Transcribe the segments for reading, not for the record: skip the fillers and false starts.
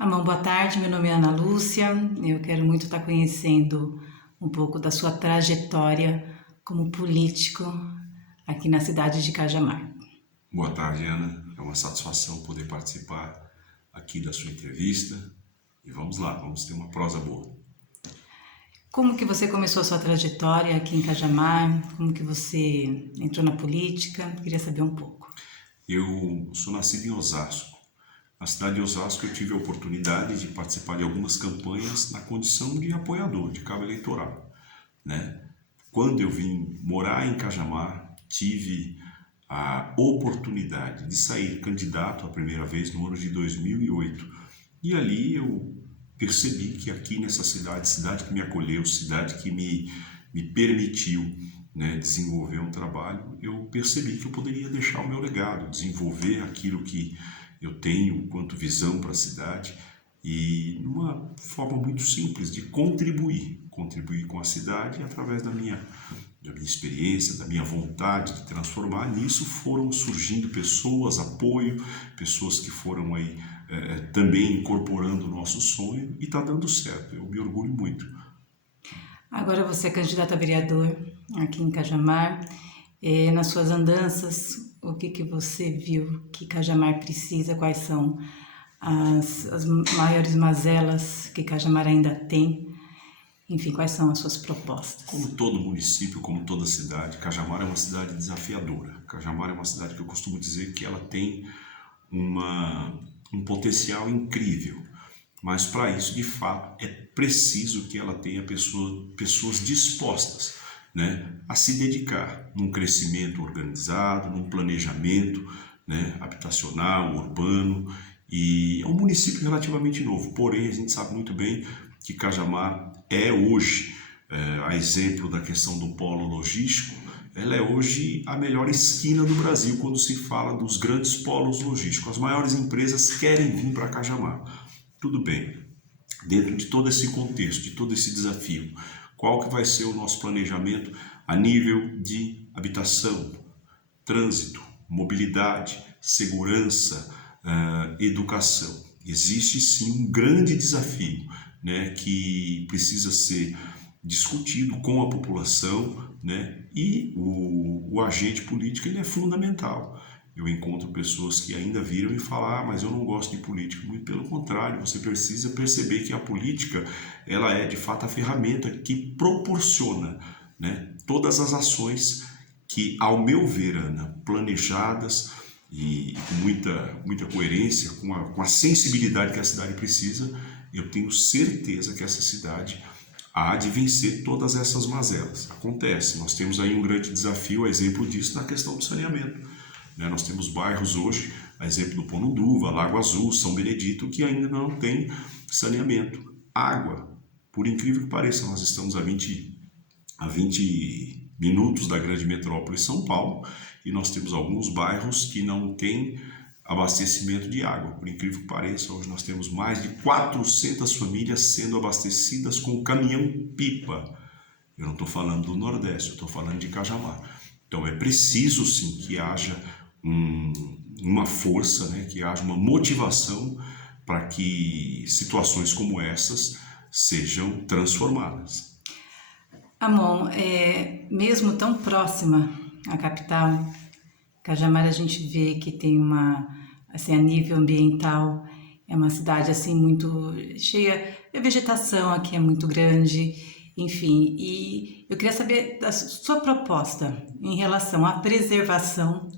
Amão, boa tarde, meu nome é Ana Lúcia, eu quero muito estar conhecendo um pouco da sua trajetória como político aqui na cidade de Cajamar. Boa tarde, Ana. É uma satisfação poder participar aqui da sua entrevista. E vamos lá, vamos ter uma prosa boa. Como que você começou a sua trajetória aqui em Cajamar? Como que você entrou na política? Queria saber um pouco. Eu sou nascido em Osasco. Na cidade de Osasco eu tive a oportunidade de participar de algumas campanhas na condição de apoiador, de cabo eleitoral, né? Quando eu vim morar em Cajamar, tive a oportunidade de sair candidato a primeira vez no ano de 2008. E ali eu percebi que aqui nessa cidade que me acolheu, cidade que me permitiu, né, desenvolver um trabalho, eu percebi que eu poderia deixar o meu legado, desenvolver aquilo que eu tenho quanto visão para a cidade e numa forma muito simples de contribuir com a cidade através da minha experiência, da minha vontade de transformar. Nisso foram surgindo pessoas, apoio, pessoas que foram aí também incorporando o nosso sonho e está dando certo, eu me orgulho muito. Agora você é candidato a vereador aqui em Cajamar. Nas suas andanças, o que você viu que Cajamar precisa? Quais são as maiores mazelas que Cajamar ainda tem? Enfim, quais são as suas propostas? Como todo município, como toda cidade, Cajamar é uma cidade desafiadora. Cajamar é uma cidade que eu costumo dizer que ela tem um potencial incrível. Mas para isso, de fato, é preciso que ela tenha pessoas dispostas, né, a se dedicar num crescimento organizado, num planejamento, né, habitacional, urbano. E é um município relativamente novo, porém a gente sabe muito bem que Cajamar é hoje, a exemplo da questão do polo logístico, ela é hoje a melhor esquina do Brasil quando se fala dos grandes polos logísticos. As maiores empresas querem vir para Cajamar. Tudo bem, dentro de todo esse contexto, de todo esse desafio, qual que vai ser o nosso planejamento a nível de habitação, trânsito, mobilidade, segurança, educação? Existe sim um grande desafio, né, que precisa ser discutido com a população, né, e o agente político ele é fundamental. Eu encontro pessoas que ainda viram e falam, mas eu não gosto de política. Muito pelo contrário, você precisa perceber que a política ela é de fato a ferramenta que proporciona, né, todas as ações que, ao meu ver, Ana, planejadas e com muita coerência, com a sensibilidade que a cidade precisa, eu tenho certeza que essa cidade há de vencer todas essas mazelas. Acontece, nós temos aí um grande desafio, a exemplo disso, na questão do saneamento. Nós temos bairros hoje, a exemplo do Ponunduva, Lago Azul, São Benedito, que ainda não tem saneamento. Água, por incrível que pareça, nós estamos a 20 minutos da grande metrópole São Paulo e nós temos alguns bairros que não têm abastecimento de água. Por incrível que pareça, hoje nós temos mais de 400 famílias sendo abastecidas com caminhão-pipa. Eu não estou falando do Nordeste, eu estou falando de Cajamar. Então é preciso sim que haja uma força, né, que haja uma motivação para que situações como essas sejam transformadas. Amon, mesmo tão próxima à capital, Cajamar a gente vê que tem assim, a nível ambiental, é uma cidade assim muito cheia de vegetação, aqui é muito grande, enfim. E eu queria saber da sua proposta em relação à preservação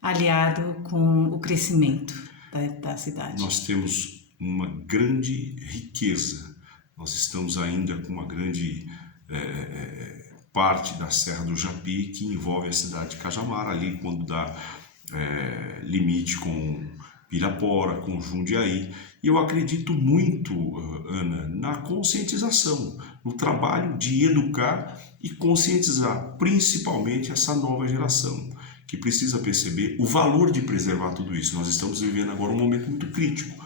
aliado com o crescimento da cidade. Nós temos uma grande riqueza, nós estamos ainda com uma grande parte da Serra do Japi que envolve a cidade de Cajamar, ali quando dá limite com Pirapora, com Jundiaí. E eu acredito muito, Ana, na conscientização, no trabalho de educar e conscientizar, principalmente essa nova geração, que precisa perceber o valor de preservar tudo isso. Nós estamos vivendo agora um momento muito crítico.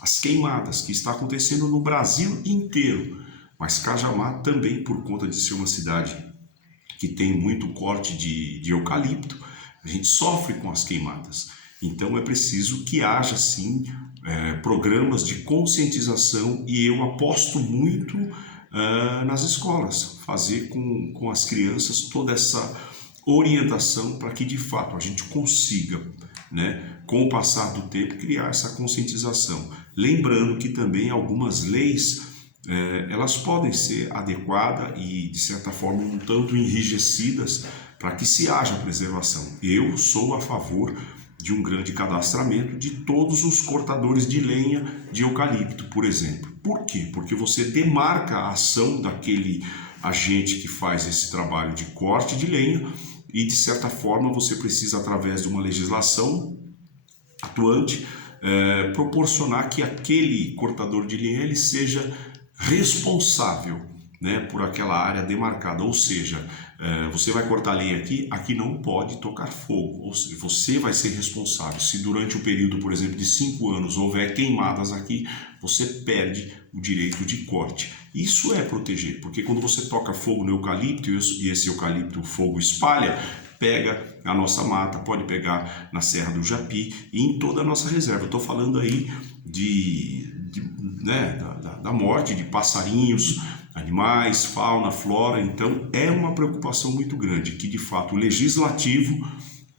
As queimadas que está acontecendo no Brasil inteiro, mas Cajamar também, por conta de ser uma cidade que tem muito corte de eucalipto, a gente sofre com as queimadas. Então é preciso que haja sim programas de conscientização e eu aposto muito nas escolas, fazer com as crianças toda essa orientação para que de fato a gente consiga, né, com o passar do tempo, criar essa conscientização. Lembrando que também algumas leis elas podem ser adequadas e de certa forma um tanto enrijecidas para que se haja preservação. Eu sou a favor de um grande cadastramento de todos os cortadores de lenha de eucalipto, por exemplo. Por quê? Porque você demarca a ação daquele agente que faz esse trabalho de corte de lenha e, de certa forma, você precisa, através de uma legislação atuante, proporcionar que aquele cortador de lenha ele seja responsável, né, por aquela área demarcada, ou seja, você vai cortar lenha aqui não pode tocar fogo, ou seja, você vai ser responsável. Se durante o período, por exemplo, de 5 anos houver queimadas aqui, você perde o direito de corte. Isso é proteger, porque quando você toca fogo no eucalipto e esse eucalipto, o fogo espalha, pega a nossa mata, pode pegar na Serra do Japi e em toda a nossa reserva. Estou falando aí da morte de passarinhos, animais, fauna, flora. Então é uma preocupação muito grande que de fato o legislativo,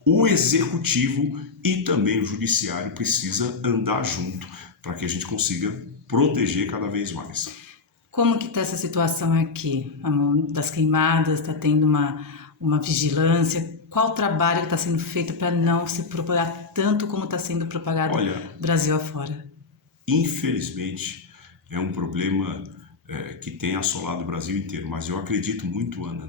o executivo e também o judiciário precisa andar junto para que a gente consiga proteger cada vez mais. Como que está essa situação aqui, Amon, das queimadas? Está tendo uma vigilância? Qual o trabalho que está sendo feito para não se propagar tanto como está sendo propagado Brasil afora? Infelizmente é um problema que tem assolado o Brasil inteiro, mas eu acredito muito, Ana,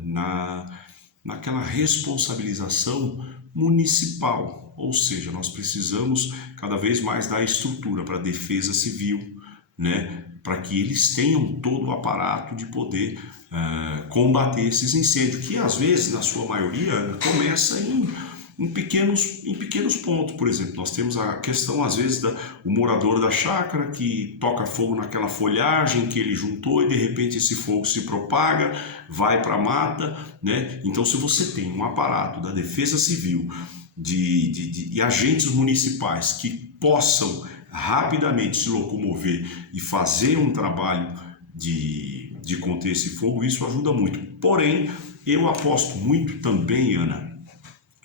naquela responsabilização municipal, ou seja, nós precisamos cada vez mais dar estrutura para a defesa civil, né, para que eles tenham todo o aparato de poder combater esses incêndios, que às vezes, na sua maioria, começa em pequenos pontos. Por exemplo, nós temos a questão, às vezes, do morador da chácara que toca fogo naquela folhagem que ele juntou e de repente esse fogo se propaga, vai para a mata, né? Então, se você tem um aparato da defesa civil e agentes municipais que possam rapidamente se locomover e fazer um trabalho de conter esse fogo, isso ajuda muito. Porém, eu aposto muito também, Ana,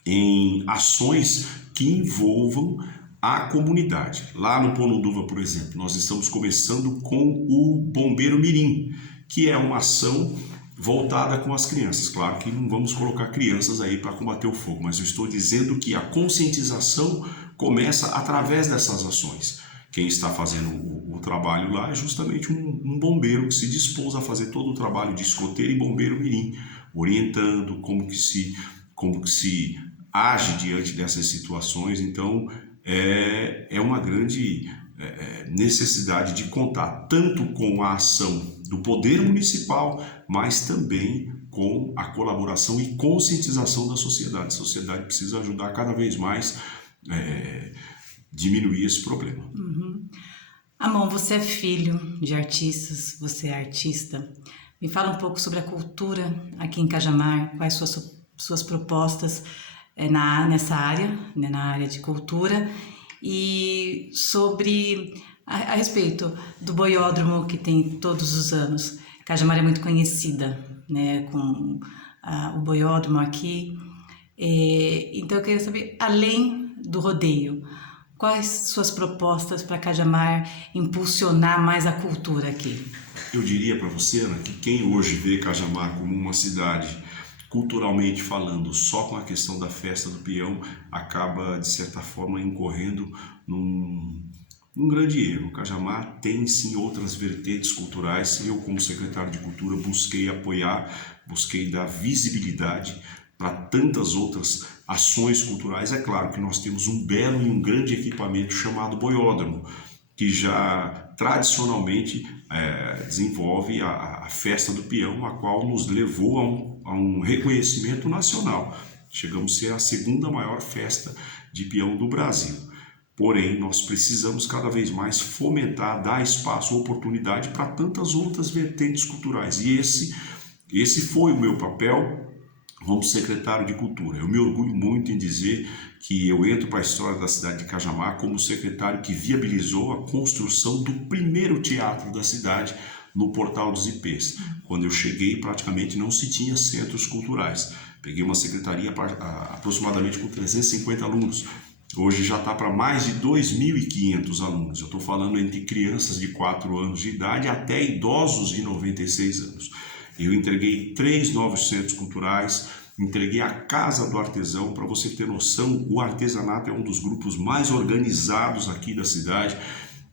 em ações que envolvam a comunidade. Lá no Ponunduva, por exemplo, nós estamos começando com o Bombeiro Mirim, que é uma ação voltada com as crianças. Claro que não vamos colocar crianças aí para combater o fogo, mas eu estou dizendo que a conscientização começa através dessas ações. Quem está fazendo o trabalho lá é justamente um bombeiro que se dispôs a fazer todo o trabalho de escoteiro e bombeiro mirim, orientando como que se age diante dessas situações. Então é uma grande necessidade de contar tanto com a ação do poder municipal, mas também com a colaboração e conscientização da sociedade. A sociedade precisa ajudar cada vez mais diminuir esse problema. Amon, você é filho de artistas, você é artista. Me fala um pouco sobre a cultura aqui em Cajamar, quais suas propostas nessa área, né, na área de cultura, e sobre a respeito do boiódromo que tem todos os anos. Cajamar é muito conhecida, né, com o boiódromo aqui. Então eu queria saber, além do rodeio, quais suas propostas para Cajamar impulsionar mais a cultura aqui? Eu diria para você, Ana, que quem hoje vê Cajamar como uma cidade, culturalmente falando, só com a questão da festa do peão, acaba, de certa forma, incorrendo num grande erro. Cajamar tem, sim, outras vertentes culturais. Eu, como secretário de Cultura, busquei apoiar, busquei dar visibilidade para tantas outras ações culturais. É claro que nós temos um belo e um grande equipamento chamado boiódromo, que já tradicionalmente desenvolve a festa do peão, a qual nos levou a um reconhecimento nacional. Chegamos a ser a segunda maior festa de peão do Brasil. Porém, nós precisamos cada vez mais fomentar, dar espaço, oportunidade para tantas outras vertentes culturais. E esse foi o meu papel como secretário de Cultura. Eu me orgulho muito em dizer que eu entro para a história da cidade de Cajamar como o secretário que viabilizou a construção do primeiro teatro da cidade no Portal dos Ipês. Quando eu cheguei, praticamente não se tinha centros culturais. Peguei uma secretaria aproximadamente com 350 alunos. Hoje já está para mais de 2.500 alunos. Eu estou falando entre crianças de 4 anos de idade até idosos de 96 anos. Eu entreguei 3 novos centros culturais, entreguei a Casa do Artesão. Para você ter noção, o artesanato é um dos grupos mais organizados aqui da cidade,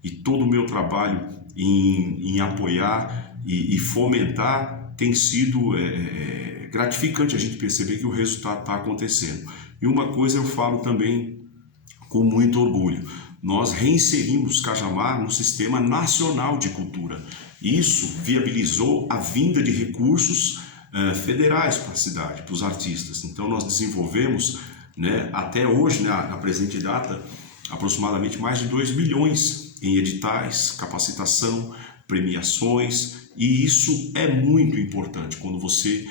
e todo o meu trabalho em apoiar e fomentar tem sido gratificante a gente perceber que o resultado está acontecendo. E uma coisa eu falo também com muito orgulho: nós reinserimos Cajamar no Sistema Nacional de Cultura. Isso viabilizou a vinda de recursos federais para a cidade, para os artistas. Então nós desenvolvemos, até hoje, na presente data, aproximadamente mais de 2 milhões em editais, capacitação, premiações, e isso é muito importante quando você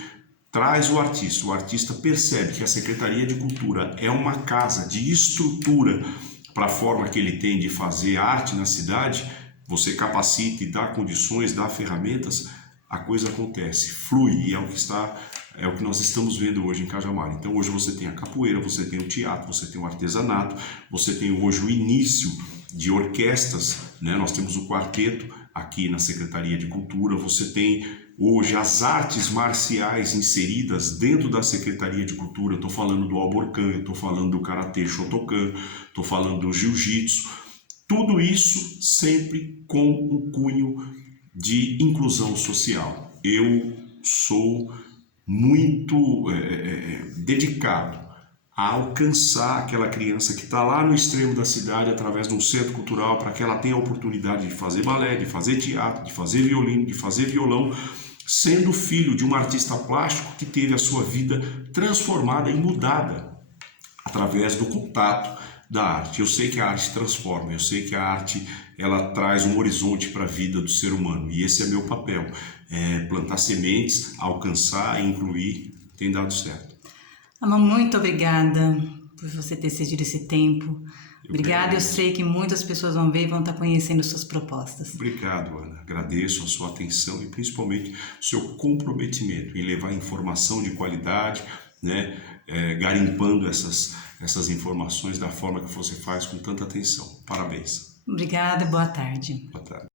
traz o artista percebe que a Secretaria de Cultura é uma casa de estrutura para a forma que ele tem de fazer arte na cidade. Você capacita e dá condições, dá ferramentas, a coisa acontece, flui, e é o que nós estamos vendo hoje em Cajamar. Então hoje você tem a capoeira, você tem o teatro, você tem o artesanato, você tem hoje o início de orquestras, nós temos o quarteto aqui na Secretaria de Cultura, você tem hoje as artes marciais inseridas dentro da Secretaria de Cultura. Eu estou falando do Alborcan, eu estou falando do Karatê Shotokan, estou falando do Jiu-Jitsu. Tudo isso sempre com um cunho de inclusão social. Eu sou muito dedicado a alcançar aquela criança que está lá no extremo da cidade através de um centro cultural, para que ela tenha a oportunidade de fazer balé, de fazer teatro, de fazer violino, de fazer violão, sendo filho de um artista plástico que teve a sua vida transformada e mudada através do contato da arte. Eu sei que a arte transforma, eu sei que a arte ela traz um horizonte para a vida do ser humano, e esse é meu papel, plantar sementes, alcançar e incluir. Tem dado certo. Amor, muito obrigada por você ter cedido esse tempo. Obrigada, eu sei que muitas pessoas vão ver e vão estar conhecendo suas propostas. Obrigado, Ana. Agradeço a sua atenção e principalmente o seu comprometimento em levar informação de qualidade, garimpando essas informações da forma que você faz com tanta atenção. Parabéns. Obrigada e boa tarde. Boa tarde.